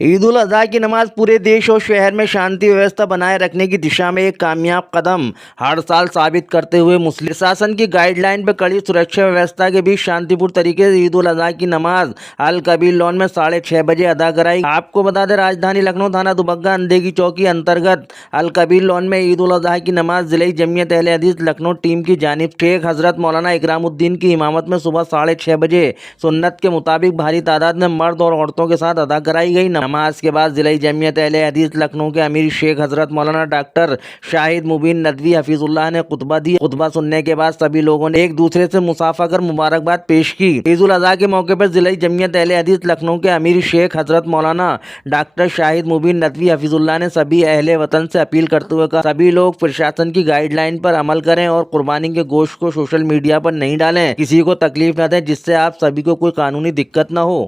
عید الاضحیٰ کی نماز پورے دیش اور شہر میں شانتی ویوستھا بنائے رکھنے کی دشا میں ایک کامیاب قدم ہر سال ثابت کرتے ہوئے مسلم پرشاسن کی گائیڈ لائن پر کڑی سرکشا ویوستھا کے بیچ شانتی پور طریقے سے عید الاضحیٰ کی نماز الکبیر لان میں 6:30 بجے ادا کرائی۔ آپ کو بتا دیں راجدھانی لکھنؤ تھانہ دوبگہ اندھے کی چوکی انترگت الکبیر لان میں عید الاضحیٰ کی نماز ضلعی جمعیت اہل حدیث لکھنؤ ٹیم کی جانب شیخ حضرت مولانا اکرام الدین کی امامت میں صبح 6:30 بجے سنت کے مطابق بھاری تعداد میں مرد اور عورتوں کے ساتھ ادا کرائی گئی۔ نماز کے بعد ضلعی جمعیت اہل حدیث لکھنؤ کے امیر شیخ حضرت مولانا ڈاکٹر شاہد مبین ندوی حفیظ اللہ نے خطبہ دیا۔ خطبہ سننے کے بعد سبھی لوگوں نے ایک دوسرے سے مصافحہ کر مبارکباد پیش کی۔ عید الاضحیٰ کے موقع پر ضلعی جمعیت اہل حدیث لکھنؤ کے امیر شیخ حضرت مولانا ڈاکٹر شاہد مبین ندوی حفیظ اللہ نے سبھی اہل وطن سے اپیل کرتے ہوئے کہا سبھی لوگ پرشاسن کی گائیڈ لائن پر عمل کریں اور قربانی کے گوشت کو سوشل میڈیا پر نہیں ڈالیں، کسی کو تکلیف نہ دیں جس سے آپ سبھی کو کوئی قانونی دقت نہ ہو۔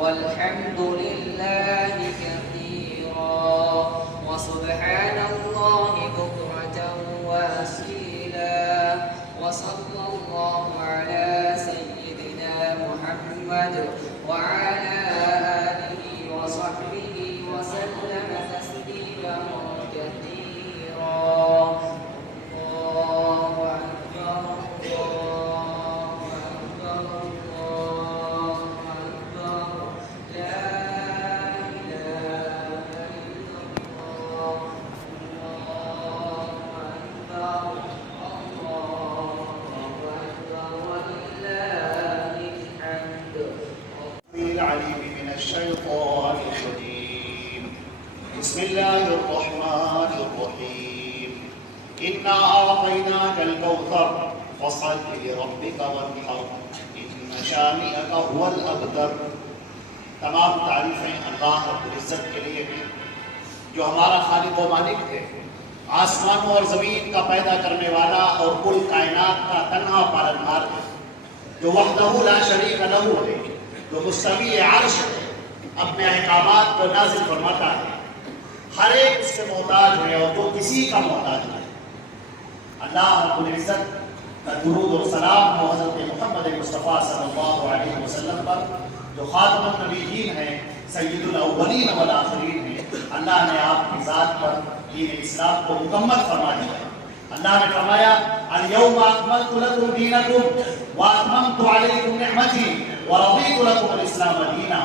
والحمد لله كثيرا وسبحان الله بكرة وأصيلا وصلى الله على سيدنا محمد وعلى آله وصحبه وسلم تسليما كثيرا الله أكبر الله أكبر الله أكبر لا إله إلا الله الله أكبر الله أكبر ولله الحمد. العليم من الشيطان الرجيم بسم الله الرحمن الرحيم إنا أعطيناك الكوثر فصل لربك وانحر إن شانئك هو الأبتر۔ تمام تعریفیں اللہ رب العزت کے لیے ہیں جو ہمارا خالق و مالک ہے، آسمانوں اور زمین کا پیدا کرنے والا اور کل کائنات کا تنہا پالنہار ہے، جو وحدہ لا شریک لہ ہے، جو مستوی عرش ہے، اپنے احکامات کو نازل فرماتا ہے، ہر ایک اس سے محتاج ہے اور وہ کسی کا محتاج ہے۔ اللہ رب العزت کا درود و سلام و حضرت محمد مصطفیٰ صلی اللہ علیہ وسلم پر جو خاتم النبیین ہیں، سید الاولین والآخرین ہیں۔ اللہ نے آپ کی ذات پر دین اسلام کو مکمل فرما دیا۔ اللہ نے فرمایا الیوم اکملت لکم دینکم واتممت علیکم نعمتی ورضیت لکم الاسلام دینا۔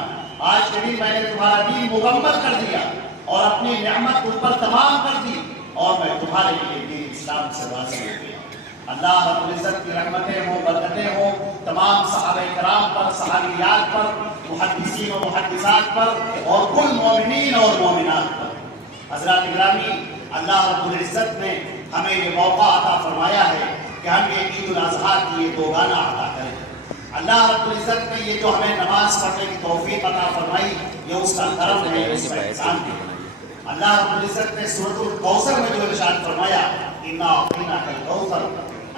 آج کے دن میں نے تمہارا دین مکمل کر دیا اور اپنی نعمت تم پر تمام کر دی اور میں تمہارے لیے دین اسلام سے راضی ہو گیا۔ اللہ رب العزت کی رحمتیں ہوں، برکتیں ہوں تمام صحابہ کرام پر، صحابیات پر، محدثین و محدثات پر اور کل مومنین اور مومنات پر۔ حضرات گرامی، اللہ رب العزت نے ہمیں یہ موقع عطا فرمایا ہے کہ ہم یہ عید الاضحیٰ کی یہ دوگانہ عطا کریں۔ اللہ رب العزت نے یہ جو ہمیں نماز پڑھنے کی توفیق عطا فرمائی، یہ اس کا کرم ہے، اس کا احسان ہے۔ اللہ رب العزت نے سورۃ الکوثر میں جو ارشاد فرمایا انا اعطیناک الکوثر،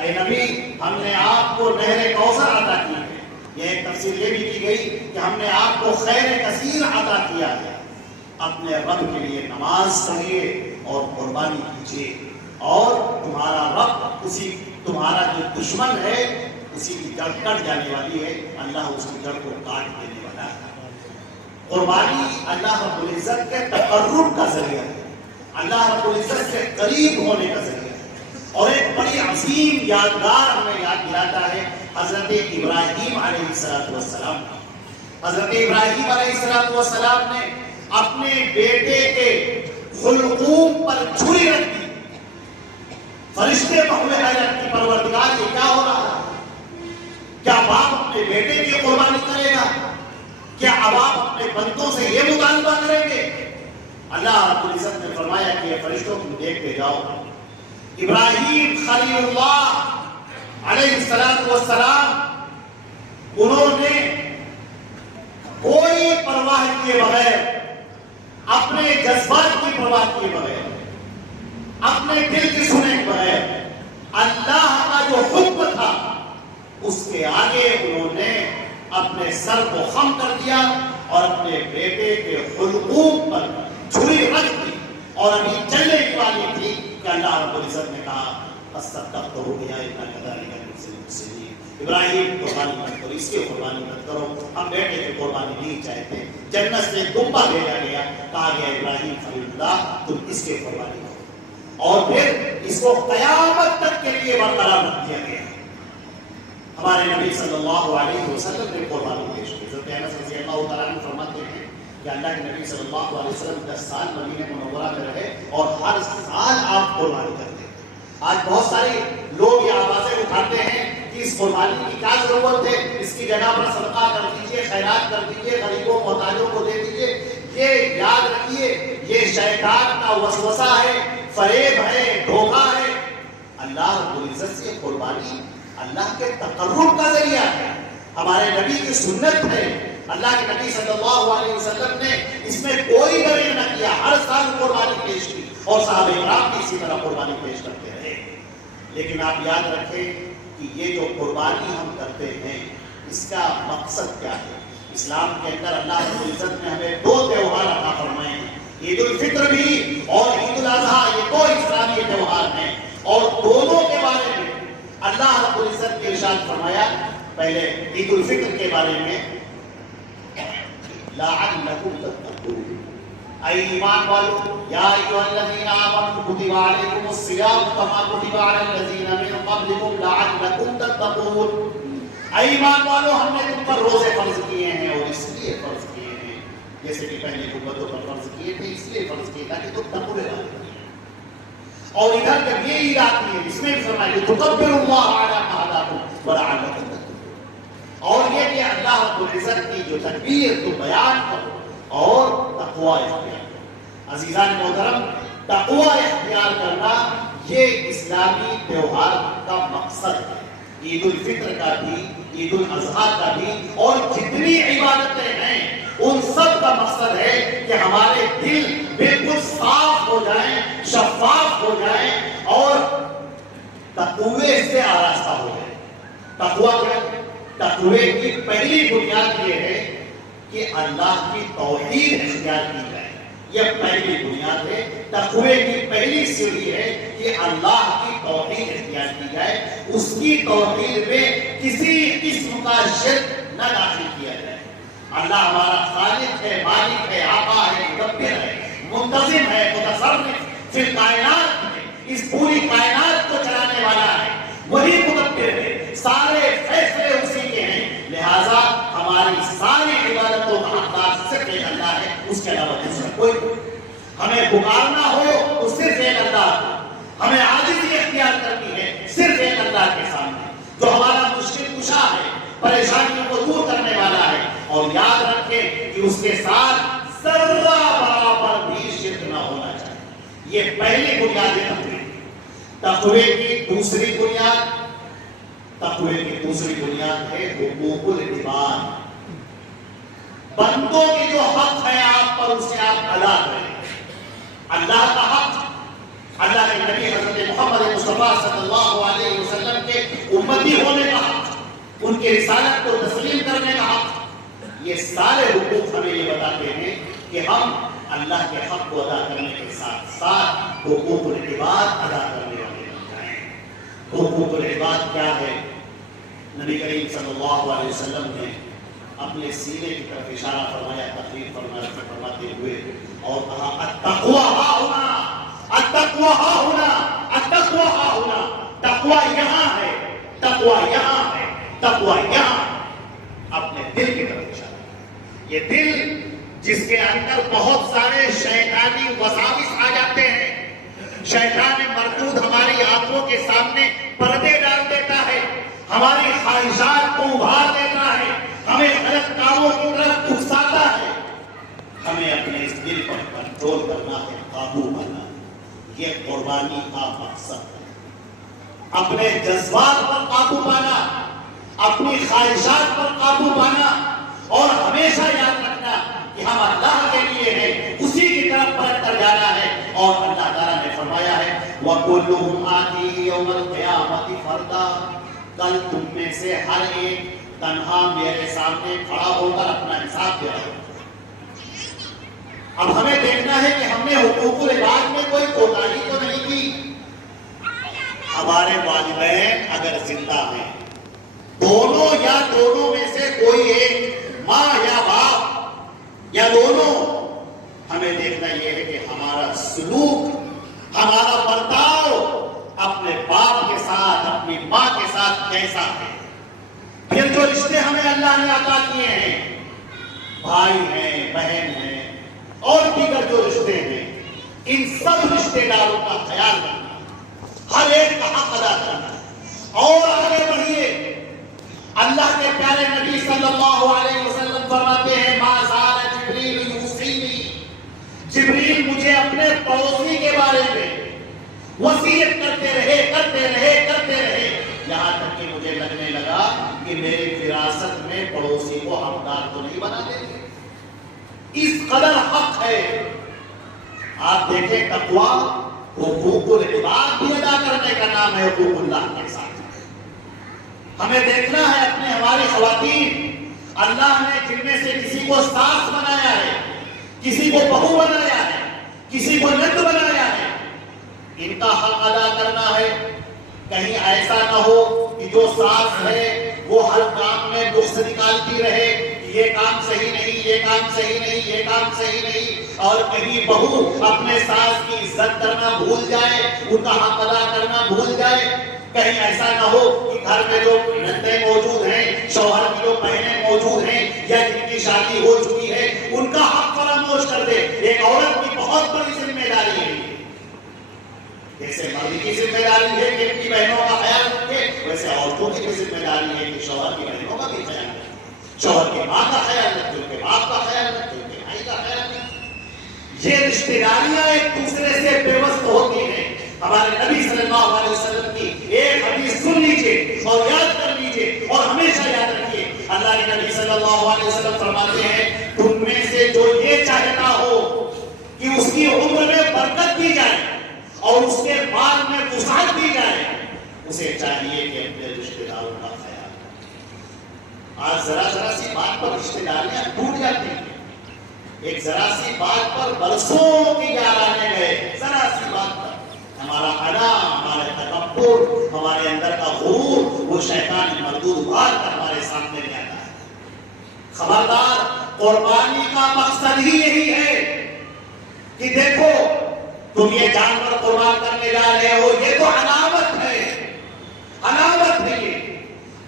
اے نبی ہم نے آپ کو نہر کوثر عطا کی ہے۔ یہ ایک تفسیر یہ بھی کی گئی کہ ہم نے آپ کو خیر کثیر عطا کیا ہے۔ اپنے رب کے لیے نماز پڑھیے اور قربانی کیجیے اور تمہارا رب تمہارا جو دشمن ہے اسی کی جڑ کٹ جانے والی ہے، اللہ اس کی جڑ کو کاٹ دینے والا ہے۔ قربانی اللہ رب العزت کے تقرب کا ذریعہ ہے، اللہ رب العزت سے قریب ہونے کا ذریعہ ہے۔ اور ایک بڑی عظیم یادگار ہمیں یاد دلاتا ہے حضرت ابراہیم علیہ السلام۔ حضرت ابراہیم علیہ السلام نے اپنے بیٹے کے حلقوم پر چھری رکھ دی۔ فرشتے بہوئے حیرت کی پروردگار یہ کیا ہو رہا ہے؟ کیا باپ اپنے بیٹے کی قربانی کرے گا؟ کیا اب آپ اپنے بندوں سے یہ مطالبہ کریں گے؟ اللہ رب العزت نے فرمایا کہ یہ فرشتوں تم دیکھتے جاؤ، ابراہیم خلیل اللہ علیہ السلام انہوں نے کوئی پرواہ کیے بغیر، اپنے جذبات کی پرواہ کیے بغیر، اپنے دل کی سنے بغیر اللہ کا جو حکم تھا اس کے آگے انہوں نے اپنے سر کو خم کر دیا اور اپنے بیٹے کے حلقوم پر چھری رکھ دی، اور ابھی چلنے کی والی تھی کہ اللہ رب العزت نے کہا فَصَدَّقْتَهُ بِآيَاتِنَا كَذَلِكَ نَجْزِي الْمُحْسِنِينَ، ابراہیم قربانی مت کرو، اس کی قربانی مت کرو، ہم بیٹے کی قربانی نہیں چاہتے۔ جنت سے دمبا بھیجا گیا، کہا گیا ابراہیم خلیل اللہ تم اس کی قربانی کرو، اور پھر اس کو قیامت تک کے لیے برقرار رکھ دیا گیا۔ ہمارے نبی صلی اللہ علیہ وسلم نے قربانی پیش کی۔ حضرت انس رضی اللہ تعالیٰ عنہ فرماتے ہیں کہ اللہ کے نبی صلی اللہ علیہ وسلم 10 سال مدینہ منورہ میں رہے اور ہر سال آپ قربانی کرتے تھے۔ آج بہت سارے لوگ یہ آوازیں اٹھاتے ہیں کہ اس قربانی کی کیا ضرورت ہے، اس کی جگہ پر صدقہ کر دیجئے، خیرات کر دیجئے، غریبوں محتاجوں کو دے دیجئے۔ یہ یاد رکھیے یہ شیطان کا وسوسہ ہے، فریب ہے، دھوکہ ہے۔ اللہ رب العزت سے قربانی اللہ کے تقرب کا ذریعہ ہے، ہمارے نبی کی سنت ہے۔ اللہ کے نبی صلی اللہ علیہ وسلم نے اس میں کوئی دریغ نہ کیا، ہر سال قربانی پیش کی اور صحابہ کرام بھی اسی طرح قربانی پیش کرتے رہے۔ لیکن آپ یاد رکھیں کہ یہ جو قربانی ہم کرتے ہیں اس کا مقصد کیا ہے؟ اسلام کے اندر اللہ رب العزت نے ہمیں 2 تہوار عطا فرمائے ہیں، عید الفطر بھی اور عید الاضحیٰ، یہ 2 اسلامی تہوار ہیں، اور دونوں کے بارے میں اللہ رب العزت نے ارشاد فرمایا۔ پہلے عید الفطر کے بارے میں لَعَلَّكُمْ تَتَّقُونَ، اے ایمان والو یا ایھا الذین آمنوا کتب علیکم الصیام کما کتب علی الذین من قبلکم لعلکم تتقون، اے ایمان والو ہم نے تم پر روزے فرض کیے ہیں اور اس لیے فرض کیے ہیں جیسے کہ پہلے امتوں پر فرض کیے تھے، اس لیے فرض کیے تاکہ تم تقوی والے بنو۔ اور ادھر جب یہ عید آتی ہے اس میں بھی فرمایا کہ تکبروا اللہ علی ما ہداکم ولعلکم تتقون، اور یہ کہ اللہ رب العزت کی جو تکبیر کو بیان کرو اور تقوی اختیار کرو۔ عزیزان محترم، تقوی اختیار کرنا یہ اسلامی تہوار کا مقصد ہے، عید الفطر کا بھی، عید الاضحیٰ کا بھی، اور جتنی عبادتیں ہیں ان سب کا مقصد ہے کہ ہمارے دل بالکل صاف ہو جائیں، شفاف ہو جائیں اور تقوی سے آراستہ ہو جائیں۔ تقوی کیا ہے؟ تقوی کی پہلی بنیاد یہ ہے کہ اللہ کی توحید اختیار کی جائے، یہ پہلی بنیاد ہے۔ تقوی کی پہلی سیڑھی ہے کہ اللہ کی توحید اختیار کی جائے، اس کی توحید میں کسی قسم کا شرک نہ داخل کیا جائے۔ اللہ ہمارا خالق ہے، مالک ہے، آقا ہے، مدبر ہے، منتظم ہے، متصرف فی الکائنات ہے، اس پوری کائنات کو چلانے والا ہے، وہی مدبر ہے، سارے فیصلے اسی کے ہیں، لہذا ہماری ساری عبادتوں کا حقدار صرف ایک اللہ ہے، اس کے علاوہ دوسرا کوئی نہیں۔ ہمیں پکارنا ہو تو صرف ایک اللہ کو، ہمیں عاجزی اختیار کرنی ہے صرف ایک اللہ کے سامنے جو ہمارا مشکل کشا ہے، پریشانیوں کو دور کرنے والا ہے، اور یاد رکھیں کہ اس کے ساتھ ذرہ برابر بھی شرک نہ ہونا چاہیے۔ یہ پہلی بنیاد ہے تقوی۔ تقوی کی دوسری بنیاد ہے حقوق العباد، بندوں کی جو حق ہے آپ پر اسے آپ ادا کریں۔ اللہ کا حق، اللہ کے نبی حضرت محمد مصطفیٰ صلی اللہ علیہ وسلم کے امتی ہونے کا حق، ان کی رسالت کو تسلیم کرنے کا حق، یہ سارے حقوق ہمیں یہ بتاتے ہیں کہ ہم اللہ کے حق کو ادا کرنے کے ساتھ ساتھ حقوق العباد ادا کرنے والے بن جائیں۔ حقوق العباد کیا ہے؟ نبی کریم صلی اللہ علیہ وسلم نے اپنے سینے کی طرف اشارہ فرمایا، تقریر فرماتے ہوئے، اور کہا التقوی ہا ہونا، التقوی ہا ہونا، التقوی ہا ہونا، تقوی یہاں ہے، تقوی یہاں ہے، تقوی یہاں۔ اپنے دل کی طرف اشارہ، یہ دل جس کے اندر بہت سارے شیطانی وساوس آ جاتے ہیں، شیطان مردود ہماری آنکھوں کے سامنے پردے ڈال دیتا ہے، ہماری خواہشات کو ابھار دیتا ہے، ہمیں غلط کاموں کی طرف کنٹرول کرنا ہے، قابو کرنا ہے. یہ قربانی کا مقصد ہے. اپنے جذبات پر قابو پانا، اپنی خواہشات پر قابو پانا، اور ہمیشہ یاد رکھنا کہ ہم اللہ کے لیے ہیں، اسی کی طرف پلٹ کر جانا ہے. اور اللہ تعالیٰ نے فرمایا ہے وَكُلُّهُمْ آتِيهِ يَوْمَ الْقِيَامَةِ فَرْدًا، کل تم میں سے ہر ایک تنہا میرے سامنے کھڑا ہو کر اپنا حساب دے رہا ہے. اب ہمیں دیکھنا ہے کہ ہم نے حقوق العباد میں کوئی کوتاہی تو نہیں کی. ہمارے والدین اگر زندہ ہیں، دونوں یا دونوں میں سے کوئی ایک، ماں یا باپ یا دونوں، ہمیں دیکھنا یہ ہے کہ ہمارا سلوک، ہمارا برتاؤ اپنے باپ کے ساتھ، اپنی ماں کے ساتھ کیسا ہے. پھر جو رشتے ہمیں اللہ نے عطا کیے ہیں، بھائی ہیں، بہن ہیں، اور دیگر جو رشتے ہیں، ان سب رشتے داروں کا خیال رکھنا، ہر ایک کا حق ادا کرنا. اور آگے بڑھیے. اللہ کے پیارے نبی صلی اللہ علیہ وسلم فرماتے ہیں ما زال جبریل یوصینی، جبریل مجھے اپنے پڑوسی کے بارے میں وصیت کرتے رہے یہاں تک کہ مجھے لگنے لگا کہ میری وراثت میں پڑوسی کو حقدار تو نہیں بنا دیں گے. اس قدر حق ہے. آپ دیکھیں تقویٰ حقوق العباد بھی ادا کرنے کا نام ہے، حقوق اللہ کے ساتھ. ہمیں دیکھنا ہے اپنے ہماری خواتین، اللہ نے جن میں سے کسی کو ساس بنایا ہے، کسی کو بہو بنایا ہے، کسی کو نند بنایا ہے، ان کا حق ادا کرنا ہے. کہیں ایسا نہ ہو کہ جو ساس ہے وہ ہر کام میں نقص نکالتی رہے، یہ کام صحیح نہیں، یہ کام صحیح نہیں، یہ کام صحیح نہیں، اور کہیں بہو اپنے ساس کی عزت کرنا بھول جائے، ان کا حق ادا کرنا بھول جائے. کہیں ایسا نہ ہو کہ گھر میں جو نندیں موجود ہیں، شوہر کی جو بہنیں موجود ہیں، یا جن کی شادی ہو چکی ہے، ان کا حق فراموش کر دے. ایک عورت کی بہت بڑی ذمہ داری ہے. جیسے مرد کی ذمہ داری ہے کہ ان کی بہنوں کا خیال رکھے، ویسے عورتوں کی بھی ذمہ داری ہے کہ شوہر کی بہنوں کا بھی خیال رکھے، شوہر کی ماں کا خیال رکھے، ان کے باپ کا خیال رکھے، ان کے بھائی کا خیال رکھے. یہ رشتے داریاں ایک دوسرے سے پیوست ہوتی ہیں. ہمارے نبی صلی اللہ علیہ وسلم کی ایک حدیث سن لیجئے اور یاد کر لیجئے اور ہمیشہ یاد رکھیے. اللہ کے نبی صلی اللہ علیہ وسلم فرماتے ہیں تم میں سے جو یہ چاہتا ہو کہ اس کی عمر میں برکت دی جائے اور اس کے مال میں وسعت دی جائے، اسے چاہیے کہ اپنے رشتے داروں کا خیال رکھے. آج ذرا سی بات پر رشتے داریاں ٹوٹ جاتی ہیں. ایک ذرا سی بات پر برسوں کی یارانے گئے، ذرا سی بات پر ہمارا انا، ہمارا تکبر، ہمارے اندر کا غرور، وہ شیطان مردود ابھار کر ہمارے سامنے لے آتا ہے. خبردار، قربانی کا مقصد ہی یہی ہے کہ دیکھو تم یہ جانور قربان کرنے جا رہے ہو، یہ تو علامت ہے، علامت ہے. یہ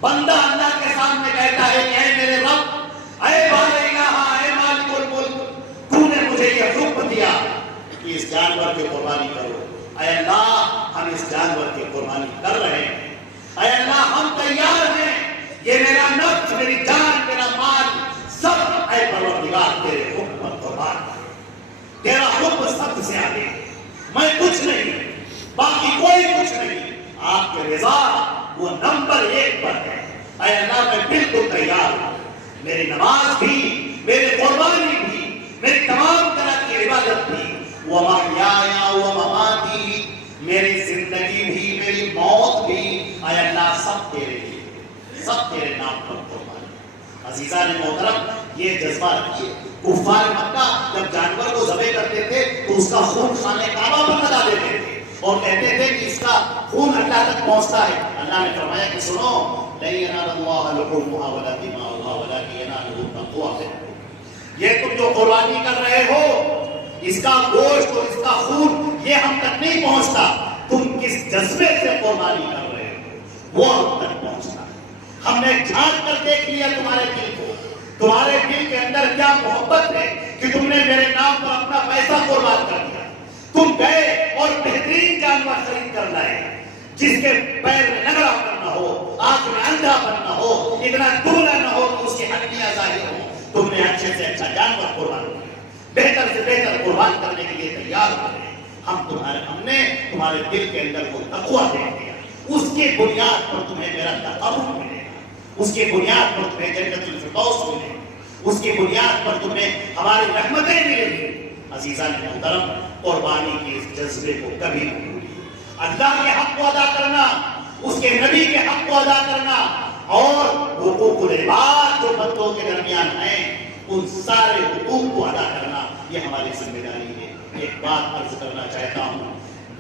بندہ اللہ کے سامنے کہتا ہے کہ اے میرے رب، اے بار الہ، اے مالک الملک، تو نے مجھے یہ حکم دیا کہ اس جانور کی قربانی کرو. اے اللہ، ہم اس جانور کی قربانی کر رہے ہیں. اے اللہ، ہم تیار ہیں. یہ میرا نفس، میری جان، میرا مال سب اے پروردگار تیرے حکم پر قربان ہے. تیرا حکم سب سے آگے، میں کچھ نہیں، باقی کوئی کچھ نہیں. آپ کے رضا وہ نمبر 1 پر ہے. اے اللہ، میں بالکل تیار ہوں. میری نماز بھی، میری قربانی بھی، میری تمام طرح کی عبادت بھی، وَمَحْيَايَ وَمَمَاتِي، میری زندگی بھی، میری موت بھی، اے اللہ سب تیرے لیے، سب تیرے نام پر قربان. عزیزان محترم، یہ جذبہ رکھیے. کفار مکہ جب جانور کو ذبح کرتے تھے تو اس کا خون خانہ کعبہ پر لگا دیتے تھے اور کہتے تھے کہ اس کا خون اللہ تک پہنچتا ہے. اللہ نے فرمایا کہ سنو، لَن يَنَالَ اللَّهَ لُحُومُهَا وَلَا دِمَاؤُهَا وَلَكِنْ يَنَالُهُ التَّقْوَىٰ مِنكُمْ. یہ تم جو قربانی کر رہے ہو، اس کا گوشت اور اس کا خون یہ ہم تک نہیں پہنچتا. تم کس جذبے سے قربانی کر رہے ہو وہ ہم تک پہنچتا ہے. ہم نے جھانک کر دیکھ لیا تمہارے دل کو، تمہارے دل کے اندر کیا محبت ہے کہ تم نے میرے نام پر اپنا پیسہ قربان کر دیا. تم گئے اور بہترین جانور خرید کر لائے جس کے پیر میں نگڑا کرنا ہو، آنکھ میں اندھا بننا ہو، اتنا دبلا نہ ہو کہ اس کی ہڈیاں ظاہر ہوں. تم نے اچھے سے اچھا جانور قربان کیا. بہتر سے بہتر قربان کرنے کے لیے تیار ہو گئے. ہم نے تمہارے دل کے اندر وہ تقویٰ دے دیا. اس کے بنیاد پر تمہیں میرا تقرب ملے گا. اس کے بنیاد پر تمہیں جنت الفردوس ملے گا. اس کی بنیاد پر تمہیں ہماری رحمتیں ملیں گی. عزیزان محترم، قربانی کے اس جذبے کو کبھی نہ بھولیے. اللہ کے حق کو ادا کرنا، اس کے نبی کے حق کو ادا کرنا، اور حقوق العباد جو بندوں کے درمیان ہیں ان سارے حقوق کو ادا کرنا، یہ ہماری ذمہ داری ہے. ایک بات عرض کرنا چاہتا ہوں،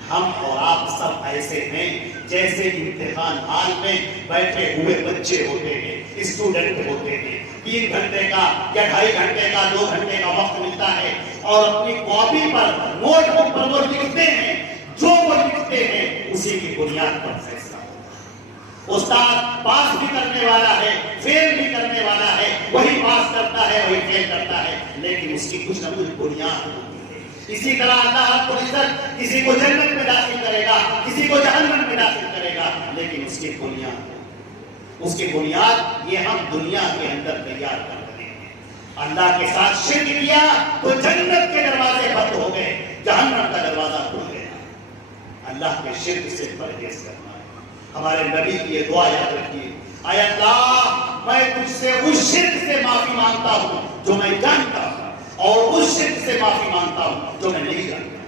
ہم اور آپ سب ایسے ہیں جیسے امتحان ہال میں بیٹھے ہوئے بچے ہوتے ہیں، اسٹوڈنٹ ہوتے ہیں. 3 گھنٹے کا یا 2.5 گھنٹے کا 2 گھنٹے کا وقت ملتا ہے اور اپنی کاپی پر نوٹ بک پر وہ لکھتے ہیں. جو وہ لکھتے ہیں اسی کی بنیاد پر فیصلہ ہوتا ہے. استاد پاس بھی کرنے والا ہے، فیل بھی کرنے والا ہے، وہی پاس کرتا ہے وہی فیل کرتا ہے، لیکن اس کی کچھ نہ کچھ بنیاد ہوتی ہے. اسی طرح اللہ رب العزت کسی کو جنت میں داخل کرے گا، کسی کو جہنم میں داخل کرے گا، لیکن اس کی بنیاد یہ ہم دنیا کے اندر تیار کر رہے ہیں. اللہ کے ساتھ شرک کیا تو جنت کے دروازے بند ہو گئے، جہنم کا دروازہ کھل گیا. اللہ کے شرک سے پرہیز کرنا ہے. ہمارے نبی کی یہ دعا یاد رکھیے، اے اللہ میں تجھ سے اس شرک سے معافی مانگتا ہوں جو میں جانتا ہوں، اور اس شرک سے معافی مانگتا ہوں جو میں نہیں جانتا.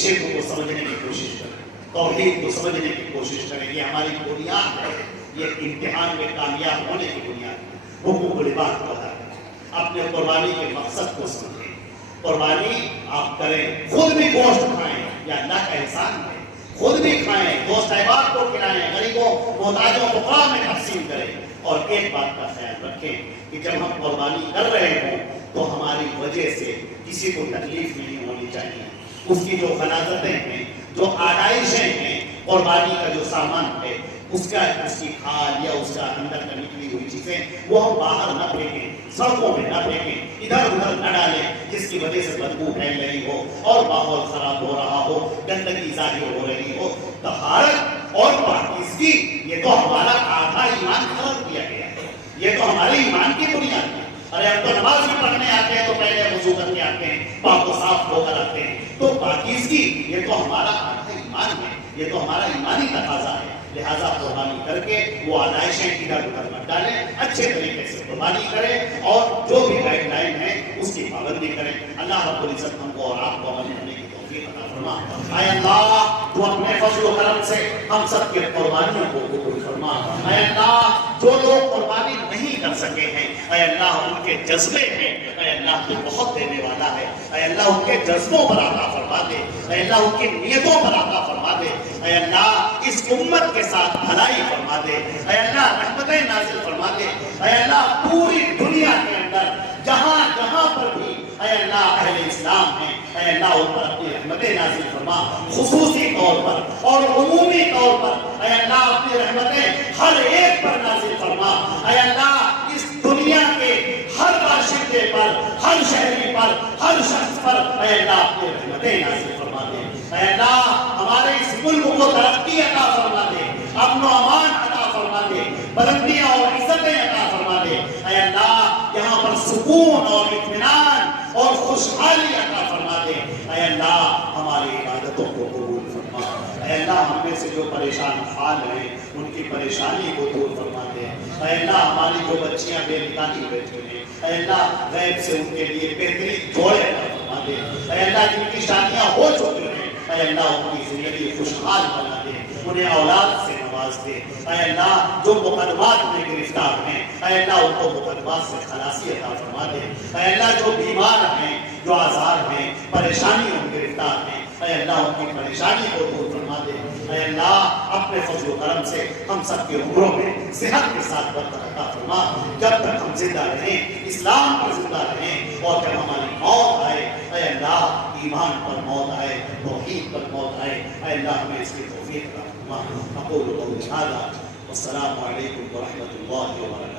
شرک کو سمجھنے کی کوشش کریں، توحید کو سمجھنے کی کوشش کریں. یہ ہماری بنیاد ہے، یہ امتحان میں کامیاب ہونے کی بنیاد ہے. حقوق العباد کو ادا کریں، اپنے قربانی کے مقصد کو سمجھیں. قربانی آپ کریں، خود بھی گوشت کھائیں، یا اللہ کا احسان ہے. خود بھی کھائیں، دوست احباب کو کھلائیں، غریبوں محتاجوں فقراء میں تقسیم کریں. اور ایک بات کا خیال رکھیں کہ جب ہم قربانی کر رہے ہوں تو ہماری وجہ سے کسی کو تکلیف نہیں ہونی چاہیے. اس کی جو غلاظتیں ہیں، جو آلائشیں ہیں، قربانی کا جو سامان ہے، اس کی کھال یا اس کا اندر کا نکلی ہوئی چیزیں وہ ہم باہر نہ پھینکیں، سڑکوں پہ نہ پھینکیں، ادھر ادھر نہ ڈالیں جس کی وجہ سے بدبو پھیل رہی ہو اور ماحول خراب ہو رہا ہو، گندگی ظاہر ہو رہی ہو. طہارت اور پاکیزگی یہ تو ہمارا آدھا ایمان خراب کیا گیا ہے، یہ تو ہمارے ایمان کی بنیاد ہے. ارے ہم تو نماز بھی پڑھنے آتے ہیں تو پہلے وضو کر کے آتے ہیں، پاک و صاف ہو کر آتے ہیں. تو پاکیزگی یہ تو ہمارا آدھا ایمان ہے، یہ تو ہمارا ایمانی تقاضا ہے. لہذا قربانی کر کے وہ آلائشیں ادھر ادھر مت ڈالیں، اچھے طریقے سے قربانی کریں اور جو بھی گائیڈ لائن ہے اس کی پابندی کریں. اللہ رب العزت ہم کو اور آپ کو عمل کرنے کی توفیق عطا فرما. اے اللہ تو اپنے فضل و کرم سے ہم سب کے قربانیوں کو قبول فرما. اے اللہ جو لوگ قربانی نہیں کر سکے ہیں، اے اللہ ان کے جذبے ہیں، اے اللہ تو بہت دینے والا ہے. اے اللہ ان کے جذبوں پر عطا فرما دے، اے اللہ ان کی نیتوں پر عطا فرما دے. اے اللہ اس امت کے ساتھ بھلائی فرما دے. اے اللہ رحمتیں نازل فرما دے. اے اللہ پوری دنیا کے اندر جہاں جہاں پر بھی اے اللہ اہل اسلام ہیں، اے اللہ ان پر اپنی رحمتیں نازل فرما. خصوصی طور پر اور عمومی طور پر اے اللہ اپنی رحمتیں ہر ایک پر نازل فرما. اے اللہ اس دنیا کے ہر باشندے پر، ہر شہری پر، ہر شخص پر اے اللہ اپنی رحمتیں نازل فرما دے. اے اللہ ہمارے اس ملک کو ترقی عطا فرما دے، امن و امان عطا فرما دے، بلندیاں اور عزتیں عطا فرما دے. اے اللہ یہاں پر سکون اور اطمینان اور خوشحالی عطا فرما دے. اے اللہ ہماری عبادتوں کو قبول فرما. اے اللہ ہم میں سے جو پریشان حال ہیں ان کی پریشانی کو دور فرما دے. اے اللہ ہماری جو بچیاں بے نکاحی بیٹھی ہیں، اے اللہ غیب سے ان کے لیے بہترین جوڑے عطا فرما دے. اے اللہ جن کی شادیاں ہو چکی ہیں، اے اللہ ان کی زندگی خوشحال بنا دے، انہیں اولاد سے نواز دے. اے اللہ جو مقدمات میں گرفتار ہیں، اے اللہ ان کو مقدمات سے خلاصی عطا فرما دے. اے اللہ جو بیمار ہیں، جو آزار ہیں، پریشانیوں میں گرفتار ہیں، اے اللہ ان کی پریشانی کو دور فرما دے. اے اللہ اپنے فضل و کرم سے ہم سب کے عمروں میں صحت کے ساتھ برکت عطا فرما. جب تک ہم زندہ رہیں، اسلام پر زندہ رہیں، اور جب ہماری موت آئے اے اللہ ایمان پر موت آئے، توحید پر موت آئے، اے اللہ ہمیں اس کی توفیق عطا فرما. اقول قولی ھذا والسلام علیکم ورحمۃ اللہ وبرکاتہ.